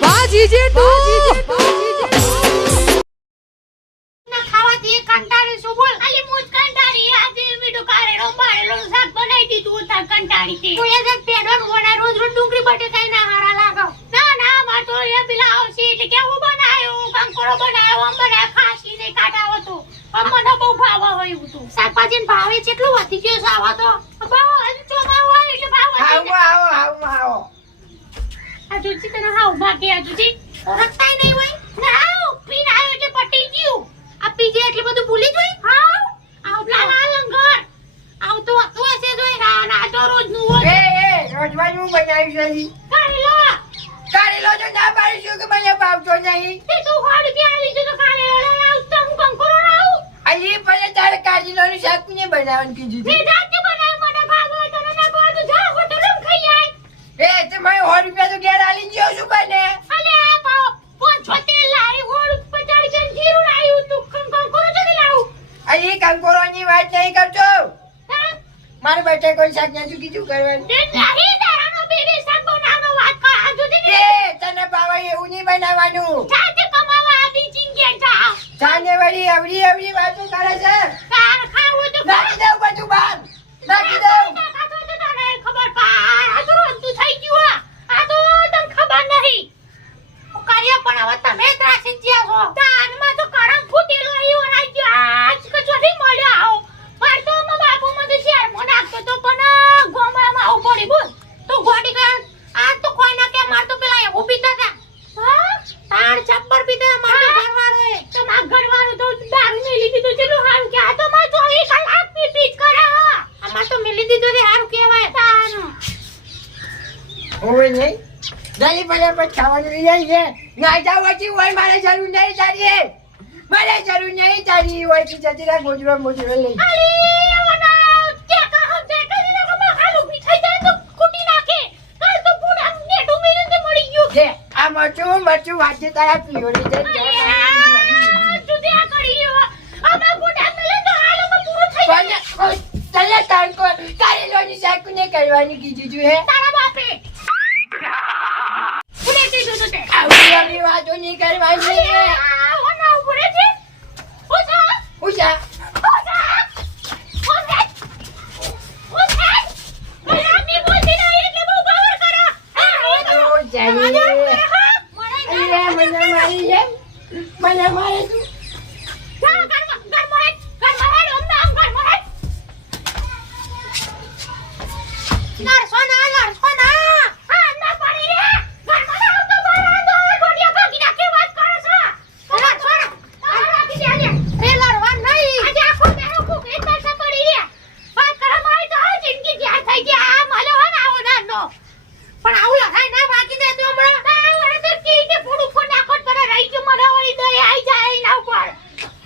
બાજી જે ના ખાવાથી કંટાળી છું બોલ ખાલી મુજ કંટાળી આજે મીઠું કારેલો બારેલો શાક બનાવી દીધું તાર કંટાળી તે કોઈ એક પેડો વડા રોજ રોજ ડુંગળી બટેકાઈ ના હારા લાગો ના માર તો એ પેલા આવશે એટલે કેવું બનાયો કંકોરો બનાયો આમ બનાય ખાસી ને કાઢાવો તો મને બહુ ભાવ હોય હતું શાકભાજી ભાવે કેટલું વધી ગયો છે આવા તો બહુ હજુ ચોમાવું હોય એટલે ભાવ વધી આવો આજુજી તને હાવ માગે આજુજી ઓળખતાય નહીં હોય ના આવ પીન આવ્યો એટલે પટી ગયું આ પીજે એટલે બધું ભૂલી જોઈ હાવ આવ લાલા લંગર આવ તો હશે જોઈ ના તો રોજ નું હોય રોજવાનું બનાવ્યું છે કારેલો તો ના પાડીશું કે મને ભાવતો નહીં તે તું હોડ કે આવી જો તો કારેલો લઈ આવ તો હું કંકોરો લાવ અહીં પણ તારે કારેલાનું શાક ને બનાવવાનું કીધું તે જાતે બનાવ મને ભાવ હોય તો ના ભાવ તો જા હોટલ ખાઈ આય એ તે મેં 100 રૂપિયા તો ઘેર આલી ગયો છું બને અલે આ ભાવ 75 લાઈ હોડ 50 જન જીરું લાવ્યું તું કંકોરો તો લાવ અહીં કંકોરોની વાત નહીં કરતો હા મારે બેટા કોઈ શાક નથી કીધું કરવાનું તે નહીં તારાનો બેબી શાક બનાવવાનો વાત કર આજુ દે એ તને ભાવે એવું નહીં બનાવવાનું જાતે કમાવા આવી ચિંગે જા સાંજે વળી અવળી વાતો કરે છે તાર ખાવું તો નાખી દઉં બધું બહાર નાખી દઉં ખબર પા આ તો તું થઈ ગયું આ તો તને ખબર નહીં કાર્ય પણ હવે તમે ત્રાસી ગયા છો તાનમાં તો કરમ ફૂટેલો આવ્યો રાઈ ગયો આજ કચોરી મળ્યો આવો પર તો મા બાપુ મને શેર મો નાખતો તો પણ ગોમામાં આવું પડી બોલ તો ગોડી કર આ તો કોઈ ના કે માર તો પેલા એવું પીતા હતા હા તાર ચપ્પર પીતા માર તો ઘરવાળો હે તમાર ઘરવાળો તો દારૂ નહીં લીધી તો ચલો હારું કે આ તો માર 24 કલાક પીચ કરે અમાર તો મિલી દીધું રે હારું કહેવાય તાનું ઓય નહીં જલ્દી પડે પછી ખાવાનું લઈ જાય છે ના જાવ પછી હોય મારે જરૂર નહીં તારી મારે જરૂર નહીં તારી હોય કે જતી રાખ મોજરો લઈ અલી ઓના કે કહો કે કરી ના કમા હાલું મીઠાઈ જાય તો કુટી નાખે કાલ તો પૂરા નેટુ મિલન મળી ગયો જે આ મરચું વાજે તારા પીઓરી જાય જુદે આ કર્યો આમાં પૂરા મિલન તો હાલું પૂરો થઈ જાય તને કાંકો કારેલોની શાક ને કરવાની કીધું છે હે તારા બાપે પૂરે કીધું તો તે આવડી વાતો નહીં કરવાની છે ઓના પૂરે છે ઓસા ઉષા મને મારે તું પણ આવું લખાય ના બાકી જાય તો હમણાં તારે તો કીતે પૂરું ફોન નાખત પર રહી ગયો મને વળી દઈ આઈ જાય ના ઉપર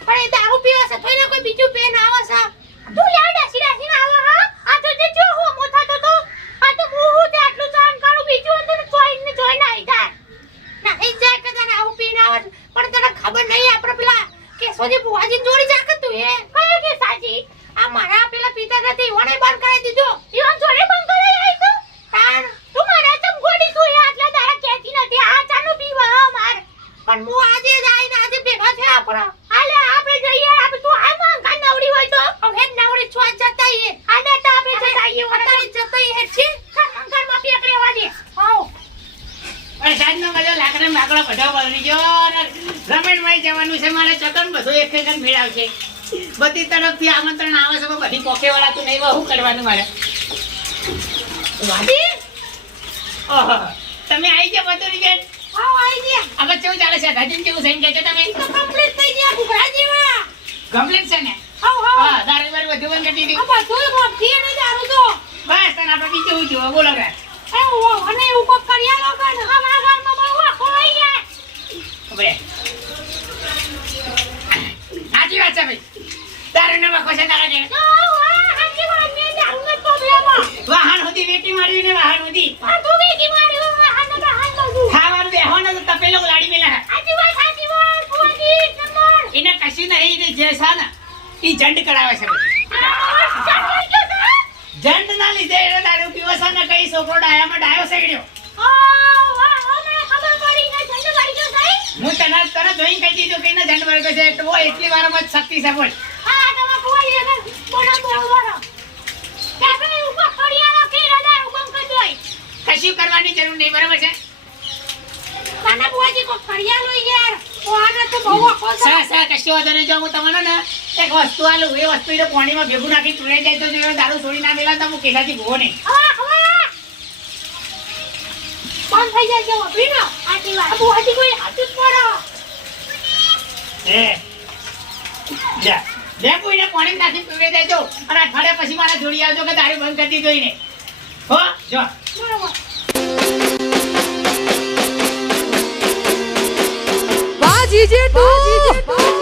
પણ એ દારૂ પીવા છે તોય કોઈ બીજું પેન આવે છે તું યાર ડાસી ના આવે હા આ તો જે જો હો મોથા તો આ તો હું તે આટલું સહન કરું બીજું તો જોઈ ના આવી જાય ના એ જાય કે તને આવું પીને આવે પણ તને ખબર નહીં આપણે પેલા કે સોજી બુવાજી જોડી જાકે તું એ કયો કે સાજી આ મારા પેલા પિતા નથી ઓને બંધ કરાવી દીધો ઈવન જોડે બંધ કરાવી આવી તો તાર તું મારા તમ ગોડી તું આટલા દાડા કેતી નથી આ ચાનો પીવા માર પણ હું આજે જઈને આજે ભેગા છે આપણા હાલે આપણે જઈએ આપણે તું આ માંગા નવડી હોય તો હવે નવડી છો જતાઈએ આને તો આપણે જતાઈએ વતાઈ જતાઈએ છે અંકર માં પેક રેવા દે આવ અરે સાંજનો ગયો લાકડા માકડા બધા બળી ગયો રમેશભાઈ જવાનું છે મારે ચકન બધું એક એક ભેળાવશે બધી તરફથી આમંત્રણ આવે છે બધી પોકે વાળા તું નહીં શું કરવાનું મારે વાડી ઓહો તમે આવી ગયા બતુરી બેન આવ આઈ ગયા હવે કેવું ચાલે છે ગાજન કેવું સૈન કે છે તમે તો કમ્પ્લીટ થઈ ગયા ઘુઘરા જેવા કમ્પ્લીટ છે ને આવ હા દારૂ બારૂ બધું બંધ કરી દીધું આ બધું મોટી ને દારૂ તો બસ તને આપણે બીજું જોવો બોલો કે અને એવું કોક કર્યા લોકો અમારા ઘરમાં બહુ આખો આવી ગયા હવે સાચી વાત છે ભાઈ દારૂ ને વખો છે તારા જેને વાહન સુધી વેટી મારી ને વાહન સુધી ખાવાનું બેહવાનું તો તપેલો લાડી મેલા એને કશું નહીં એને જે છે ને એ જંડ કરાવે છે જંડ ના લીધે એને દારૂ પીવો છે ને કઈ છોકરો ડાયામાં ડાયો સગડ્યો જોઈ કહી દીધું કે ના જાનવર કે છે તો એટલી વારમાં જ શક્તિ છે બોલ આ તમે કોઈ એને બોલા બોલવાનો કાકા ઉપર ફળિયાનો કે રદા હુકમ કરજોય કશું કરવાની જરૂર નહીં બરાબર છે કાના બુઆજી કો ફળિયાનો યાર ઓઆને તો બહુ આખો સા કશું વાંધો નહીં જો હું તમને ને એક વસ્તુ આલું એ વસ્તુ એને પાણીમાં ભેગું નાખી ચૂડાઈ જાય તો જો એ દારૂ છોડી ના મેલા તો હું કેસાથી ભૂવો નહીં કોણ થઈ જાય છે ઓપરીનો આટી વાત બુઆજી કોઈ હાથું જ પડો એ જા દેખો એને પાણી નાખી ચૂડાઈ જાય તો અને અઠવાડિયા પછી મારા જોડી આવજો કે દારૂ બંધ કરી દીધો એને હો જો બરોબર વાહ જીજે તું